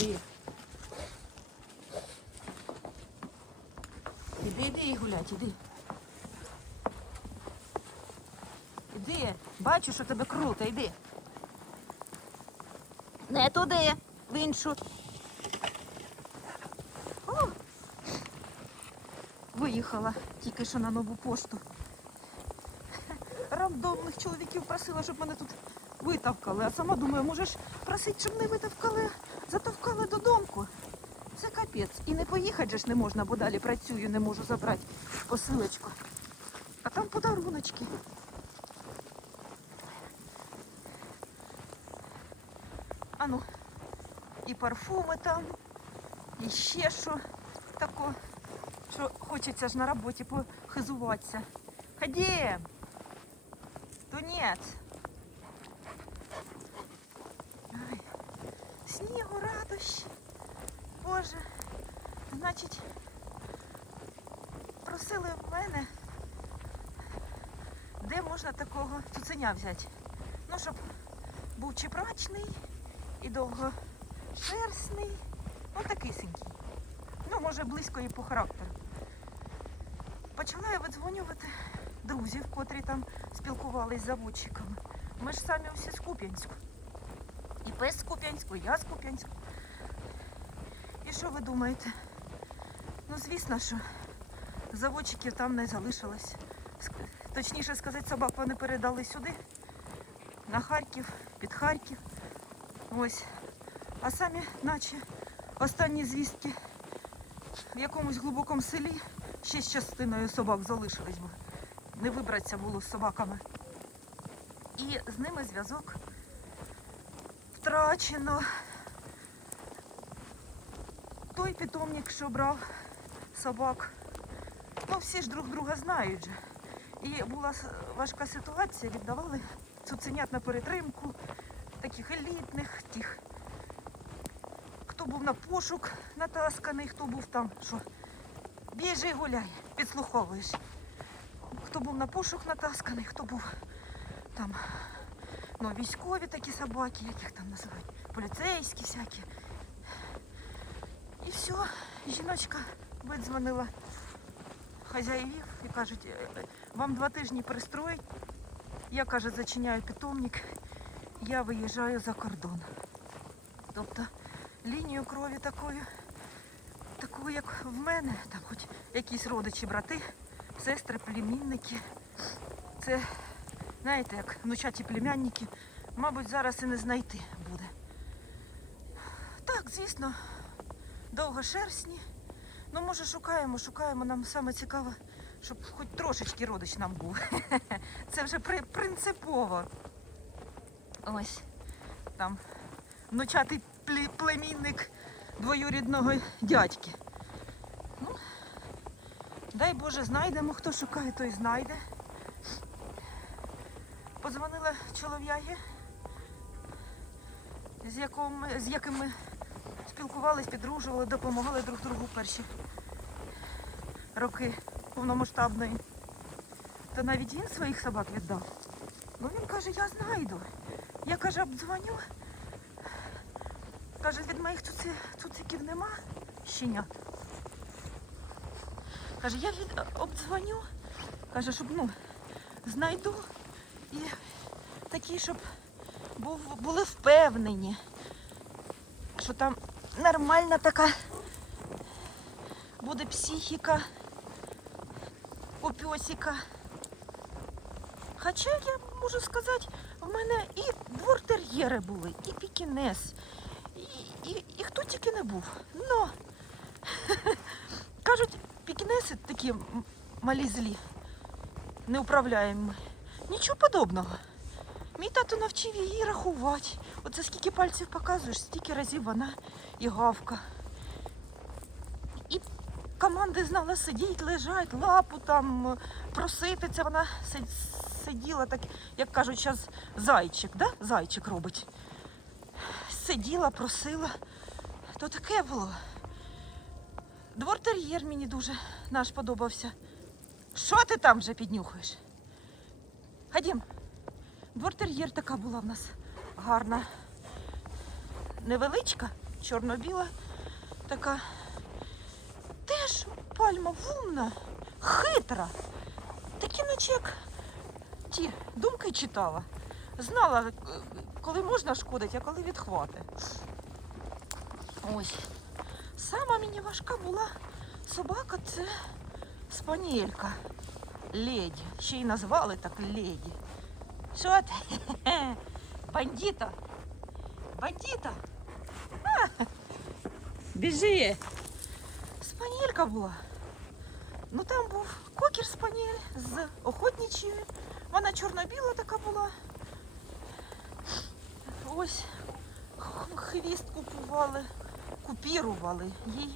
Іди. Іди, іди гулять, іди. Іди. Бачу, що тебе круто, іди. Не туди, в іншу. О! Виїхала тільки що на нову пошту. Рандомних чоловіків просила, щоб мене тут витавкали. А сама думаю, можеш просити, щоб не витавкали, затовкали додомку. Це капець. І не поїхати ж не можна, бо далі працюю, не можу забрати посилочку. А там подаруночки. А ну, і парфуми там, і ще що тако, що хочеться ж на роботі похизуватися. Ходім! Тунець. Снігу радощ. Боже. Значить, просили в мене, де можна такого цуценя взяти. Ну, щоб був чи прачний і довгошерстний. Ну, такисенький. Ну, може, близько і по характеру. Почала я видзвонювати друзів, котрі там спілкувались з заводчиками. Ми ж самі усі з Куп'янську. Пес з я з Куп'янську. І що ви думаєте? Ну, звісно, що заводчиків там не залишилось. Точніше сказати, собак вони передали сюди, на Харків, під Харків. Ось. А самі, наче останні звістки в якомусь глибокому селі ще з частиною собак залишились, бо не вибратися було з собаками. І з ними зв'язок втрачено. Той питомник, що брав собак, ну всі ж друг друга знають же. І була важка ситуація, віддавали цуценят на перетримку, таких елітних, тих, хто був на пошук натасканий, хто був там, що біжи гуляй, підслуховуєш. Хто був на пошук натасканий, хто був там, ну, військові такі собаки, як їх там називають, поліцейські всякі. І все, жіночка видзвонила хазяїв і кажуть, «Е, е, вам два тижні пристроїть. Я, каже, зачиняю питомник, я виїжджаю за кордон. Тобто лінію крові такою, таку, як в мене, там хоч якісь родичі, брати, сестри, племінники. Це, знаєте, як внучаті племянники, мабуть, зараз і не знайти буде. Так, звісно, довгошерстні. Ну, може, шукаємо, шукаємо. Нам саме цікаво, щоб хоч трошечки родич нам був. Це вже при, принципово. Ось там внучатий племінник двоюрідного дядьки. Ну, дай Боже, знайдемо, хто шукає, той знайде. Позвонила чолов'яги, з, яким, з яким ми спілкувались, підружували, допомагали друг другу перші роки повномасштабної. То навіть він своїх собак віддав. Бо він каже, я знайду. Я каже, обдзвоню. Каже, від моїх цуци, цуциків нема щенят. Каже, я від обдзвоню. Каже, щоб ну, знайду і такі, щоб був, були впевнені, що там нормальна така буде психіка у пьосика. Хоча я можу сказати, в мене і двортер'єри були, і пікінес, і, і, і хто тільки не був. Но кажуть, пікінеси такі малі злі, неуправляємі. Нічого подобного. Мій тато навчив її рахувати. Оце скільки пальців показуєш, стільки разів вона і гавка. І команди знала сидіть, лежать, лапу там, просити. Це вона сиділа, так, як кажуть, зараз зайчик, да? Зайчик робить. Сиділа, просила. То таке було. Двортер'єр мені дуже наш подобався. Що ти там вже піднюхаєш? Ходім. Двортер'єр така була в нас гарна. Невеличка, чорно-біла така. Теж пальма вумна, хитра. Такі, наче як ті думки читала. Знала, е, коли можна шкодити, а коли відхвати. Ось. Сама мені важка була собака це спаніелька. Леді. Ще й назвали так леді. Що ти? Бандита. Бандита. А, Біжи. Спаніелька була. Ну там був кокер спаніель з охотничьою. Вона чорно-біла така була. Ось хвіст купували, купірували їй.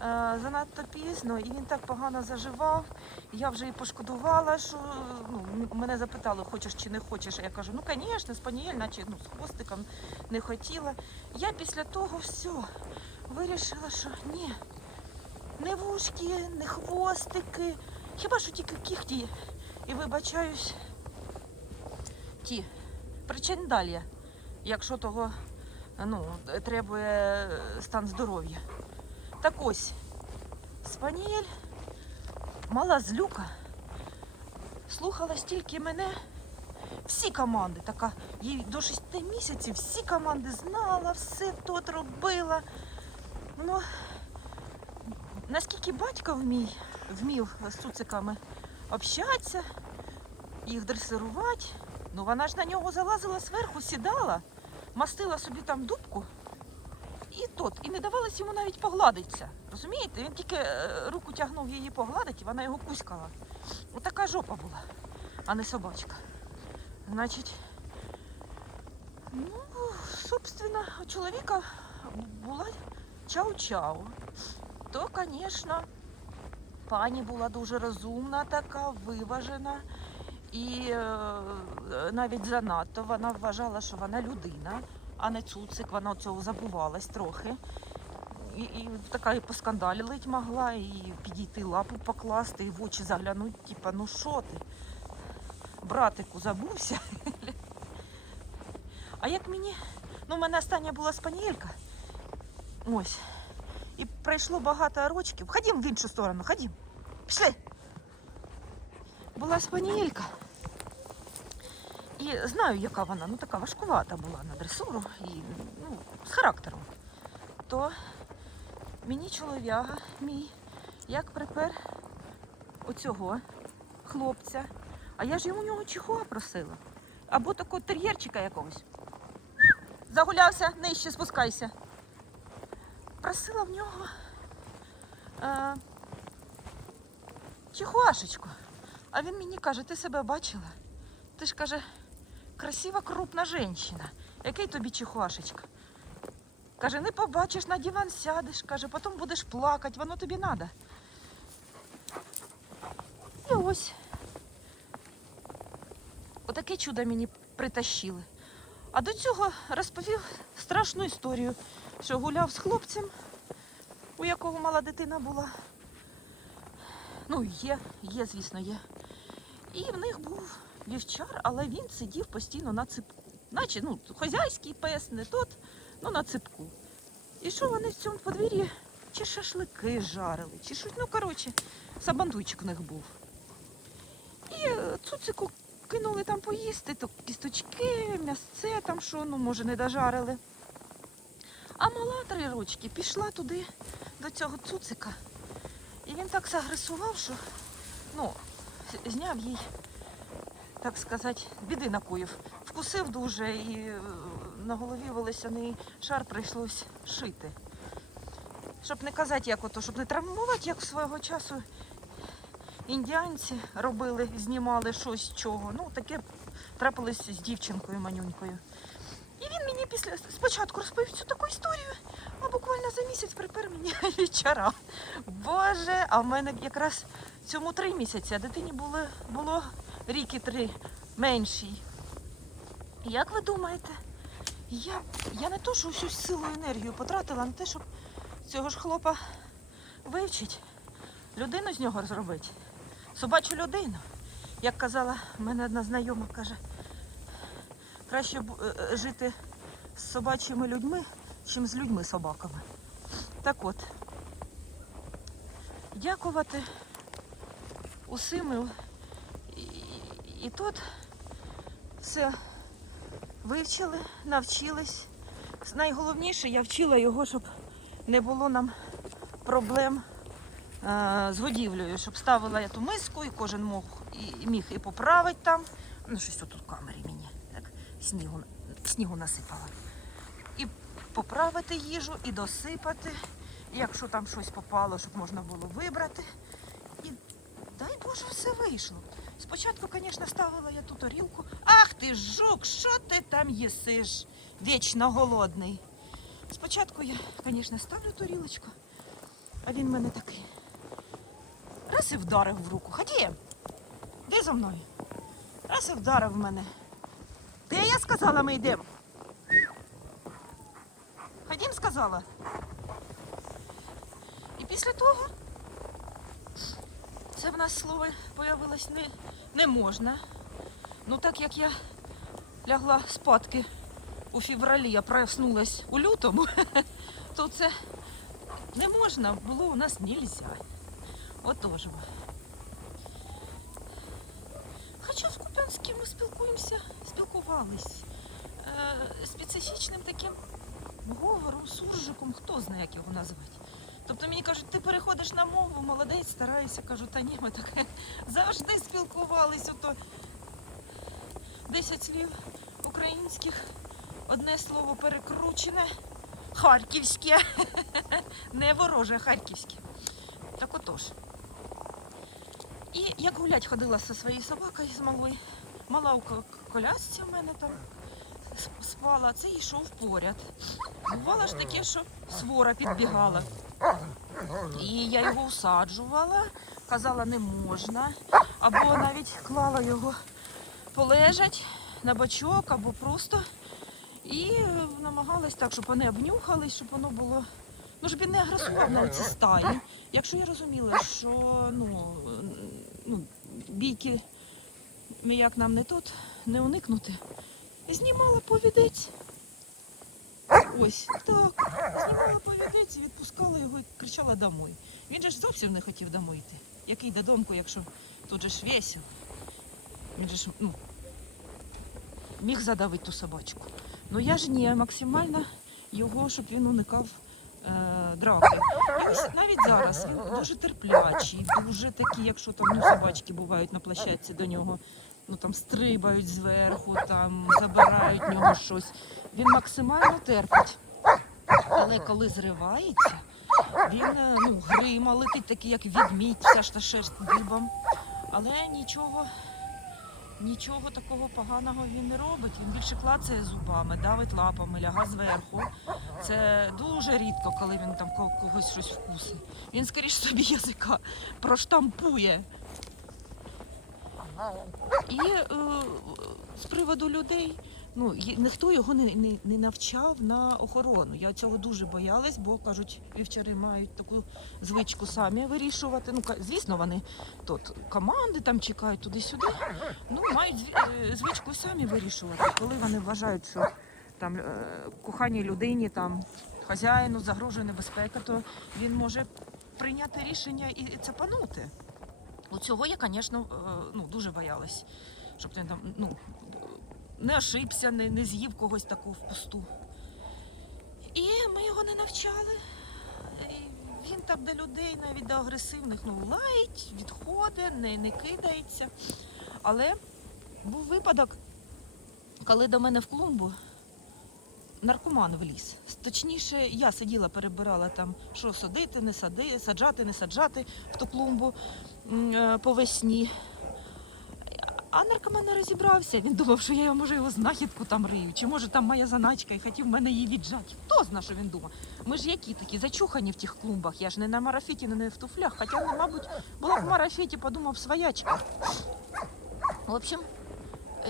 Е, занадто пізно, і він так погано заживав. Я вже і пошкодувала, що ну, мене запитали, хочеш чи не хочеш. Я кажу, ну звісно, спаніель, наче ну, з хвостиком не хотіла. Я після того все вирішила, що ні, не вушки, не хвостики, хіба що тільки кіхті. І вибачаюсь, ті причиндалія, якщо того ну, требує стан здоров'я. Так ось, спаніель, мала злюка, слухала стільки мене, всі команди, така, їй до 6 місяців всі команди знала, все тут робила. Ну, наскільки батько вмій, вмів з цуциками общатися, їх дресирувати, ну вона ж на нього залазила зверху, сідала, мастила собі там дубку і тот, і не давалось йому навіть погладитися. Розумієте? Він тільки е, руку тягнув її погладити, вона його кузькала. Отака жопа була, а не собачка. Значить, ну, собственно, у чоловіка була чау-чау. То, звісно, пані була дуже розумна, така, виважена. І е, навіть занадто вона вважала, що вона людина, а не цуцик. Вона цього забувалась трохи. І, і така і поскандалить могла, і підійти лапу покласти, і в очі заглянути, типа, ну що ти? Братику забувся. А як мені. Ну, в мене остання була спанієлька. Ось. І пройшло багато рочків. Ходім в іншу сторону, ходім. Пішли. Була спанієлька. І знаю, яка вона, ну така важкувата була на дресуру і ну, з характером. То мені чолов'яга мій, як припер оцього хлопця, а я ж йому нього чихуа просила. Або такого тер'єрчика якогось. Загулявся, нижче спускайся. Просила в нього е, чихуашечку. А він мені каже, ти себе бачила? Ти ж каже, красива крупна жінка. Який тобі чихуашечка? Каже, не побачиш, на диван сядеш, каже, потім будеш плакати, воно тобі треба. І ось. Отаке чудо мені притащили. А до цього розповів страшну історію, що гуляв з хлопцем, у якого мала дитина була. Ну, є, є, звісно, є. І в них був вівчар, але він сидів постійно на ципку. Наче ну, хазяйський пес, не тот, ну на ципку. І що вони в цьому подвір'ї чи шашлики жарили, чи щось, ну коротше, сабандуйчик в них був. І е, цуцику кинули там поїсти, то кісточки, м'ясце там що, ну може не дожарили. А мала три рочки пішла туди до цього цуцика. І він так загресував, що ну, зняв їй, так сказати, біди накоїв. Вкусив дуже і е, на голові волосяний шар прийшлось шити. Щоб не казати, як ото, щоб не травмувати, як свого часу індіанці робили, знімали щось чого. Ну, таке трапилось з дівчинкою манюнькою. І він мені після спочатку розповів цю таку історію, а буквально за місяць припер мені вічара. Боже, а в мене якраз цьому три місяці, а дитині було, було ріки три меншій. Як ви думаєте, я, я не то, що всю силу і енергію потратила на те, щоб цього ж хлопа вивчити, людину з нього зробити, собачу людину. Як казала мене одна знайома, каже, краще бу- е, е, жити з собачими людьми, чим з людьми собаками. Так от, дякувати усім. І, тут все вивчили, навчились. Найголовніше, я вчила його, щоб не було нам проблем е, з годівлею, щоб ставила я ту миску, і кожен мог і міг і поправити там. Ну, щось тут в камері мені так снігу, снігу насипала. І поправити їжу, і досипати. Якщо там щось попало, щоб можна було вибрати. І дай Боже, все вийшло. Спочатку, звісно, ставила я ту тарілку. Ах ти ж жук, що ти там їсиш? Вічно голодний. Спочатку я, звісно, ставлю тарілочку, а він мене такий. Раз і вдарив в руку. Ходім, де за мною? Раз і вдарив мене. Де я сказала, ми йдемо? Ходім, сказала. І після того це в нас слово появилось не, не можна. Ну так як я лягла спадки у февралі, а проснулась у лютому, то це не можна було у нас нельзя. Отож. Хоча з Куп'янським ми спілкуємося, спілкувались. Е, специфічним таким говором, суржиком, хто знає, як його назвати. Тобто мені кажуть, ти переходиш на мову, молодець, стараюся. Кажу, та ні, ми так завжди спілкувались. Ото 10 слів українських, одне слово перекручене, харківське, не вороже, харківське. Так отож. І як гулять ходила зі своєю собакою з малою. Мала у колясці в мене там спала, це йшов поряд. Бувало ж таке, що свора підбігала. І я його усаджувала, казала, не можна. Або навіть клала його полежать на бачок, або просто. І е, намагалась так, щоб вони обнюхались, щоб воно було. Ну, щоб він не агресував на ці стаї. Якщо я розуміла, що ну, е, ну, бійки як нам не тут, не уникнути, знімала повідець. Ось так. Знімала повідець і відпускала його і кричала домой. Він же ж зовсім не хотів домой йти. Який додомку, якщо тут же ж весів. Він же ж, ну, міг задавити ту собачку. Ну я ж ні, максимально його, щоб він уникав е, драки. І ось навіть зараз він дуже терплячий, дуже такий, якщо там ну, собачки бувають на площадці до нього, ну там стрибають зверху, там забирають в нього щось. Він максимально терпить. Але коли зривається, він е, ну, грима летить такий, як відмідь, вся ж та шерсть дибом. Але нічого, нічого такого поганого він не робить. Він більше клацає зубами, давить лапами, ляга зверху. Це дуже рідко, коли він там когось щось вкусить. Він скоріш собі язика проштампує. І е, з приводу людей, ну ніхто його не, не, не навчав на охорону. Я цього дуже боялась, бо кажуть, вівчари мають таку звичку самі вирішувати. Ну, звісно, вони тут команди там чекають туди-сюди. Ну, мають е, звичку самі вирішувати, коли вони вважають, що там е, коханій людині, там хазяїну загрожує небезпека, то він може прийняти рішення і цапанути. У цього я, звісно, ну, дуже боялась, щоб він там ну, не ошибся, не, не з'їв когось такого впусту. І ми його не навчали. Він так до людей, навіть до агресивних, ну, лаїть, відходить, не, не кидається. Але був випадок, коли до мене в клумбу наркоман вліз. Точніше, я сиділа, перебирала там, що садити, не сади, саджати, не саджати в ту клумбу е, по весні. А наркоман не розібрався. Він думав, що я його, може його знахідку там рию, чи може там моя заначка і хотів мене її віджати. Хто знає, що він думав? Ми ж які такі зачухані в тих клумбах. Я ж не на марафеті, не в туфлях. Хоча, ну, мабуть, була в марафеті, подумав, своячка. В общем,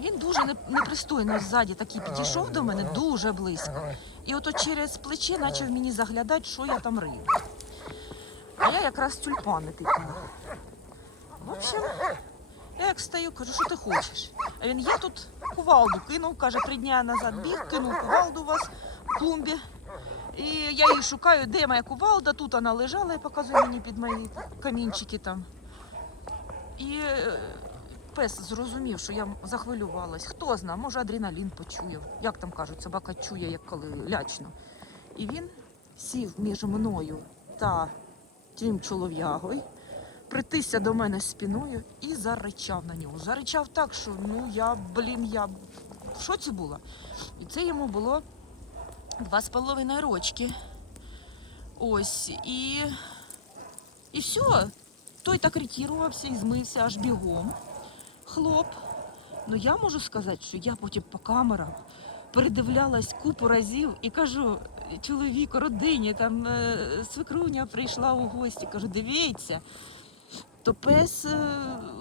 він дуже непристойно ззаді такий підійшов до мене дуже близько. І ото через плече почав мені заглядати, що я там рию. А я якраз тюльпани тикала. Общем, як стою, кажу, що ти хочеш? А він, я тут кувалду кинув, каже, три дня назад біг, кинув кувалду у вас в клумбі. І я її шукаю, де моя кувалда, тут вона лежала і показує мені під мої камінчики там. І е, пес зрозумів, що я захвилювалась. Хто знає, може адреналін почує. Як там кажуть, собака чує, як коли лячно. І він сів між мною та тим чолов'ягою, притисся до мене спиною і заричав на нього. Заричав так, що ну я, блін, я в шоці була. І це йому було два з половиною рочки. Ось. І, і все. Той так ретірувався і змився аж бігом. Хлоп. Ну я можу сказати, що я потім по камерам передивлялась купу разів і кажу, чоловіку, родині, там е, свекруня прийшла у гості, кажу, дивіться. То пес е,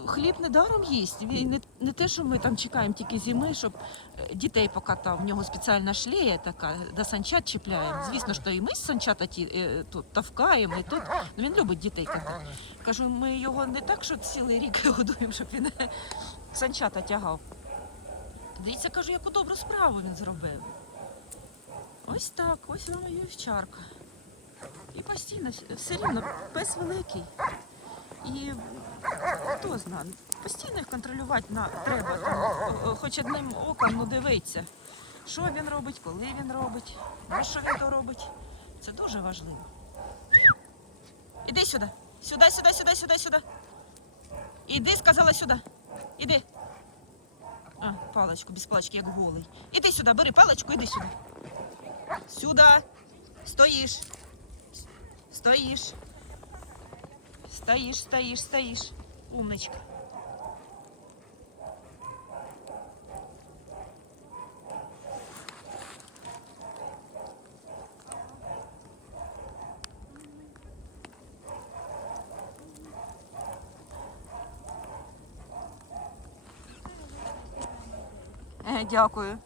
хліб не даром їсть. Він не, не те, що ми там чекаємо тільки зими, щоб е, дітей покатав. В нього спеціальна шлея така, до санчат чіпляємо. Звісно, що і ми з санчата ті, е, тут тавкаємо, і тут ну, він любить дітей катати. Кажу, ми його не так, що цілий рік годуємо, щоб він санчата тягав. Дивіться, кажу, яку добру справу він зробив. Ось так, ось вам і вівчарка. І постійно, все рівно, пес великий. І хто знає, постійно їх контролювати на, треба. Там, о, хоч одним оком ну, дивитися, що він робить, коли він робить, на що він то робить. Це дуже важливо. Іди сюди. Сюди, сюди, сюди, сюди, сюди. Іди, сказала сюди. Іди. А, паличку, без палички, як голий. Іди сюди, бери паличку, іди сюди. Сюди. Стоїш. Стоїш. Стоїш, стоїш, стоїш. Умничка. Е, Дякую.